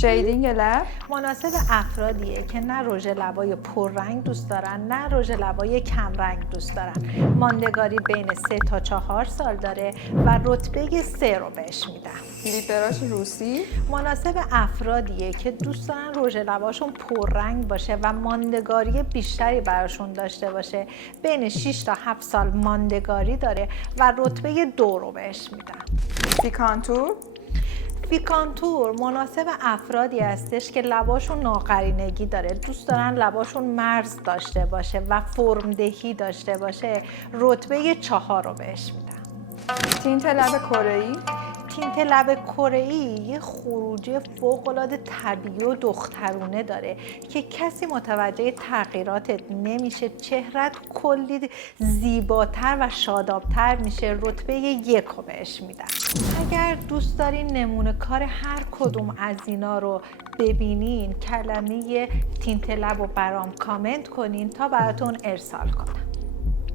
شیدینگ لب مناسب افرادیه که نه رژ لبای پررنگ دوست دارن نه رژ لبای کم رنگ دوست دارن. ماندگاری بین 3 تا 4 سال داره و رتبه 3 رو بهش میدم. لیپ براش روسی مناسب افرادیه که دوست دارن رژ لباشون پررنگ باشه و ماندگاری بیشتری براشون داشته باشه. بین 6 تا 7 سال ماندگاری داره و رتبه 2 رو بهش میدم. فیکانتور فیکانتور مناسب افرادی هستش که لباشون ناقرینگی داره، دوست دارن لباشون مرز داشته باشه و فرمدهی داشته باشه. رتبه 4 رو بهش میدم. تینت لب کره‌ای تینت لب کره‌ای یه خروجی فوق‌العاده طبیعی و دخترونه داره که کسی متوجه تغییراتت نمیشه. چهرت کلی زیباتر و شادابتر میشه. رتبه 1 رو بهش میدم. اگر دوست دارین نمونه کار هر کدوم از اینا رو ببینین، کلمه تینت لب رو برام کامنت کنین تا براتون ارسال کنم.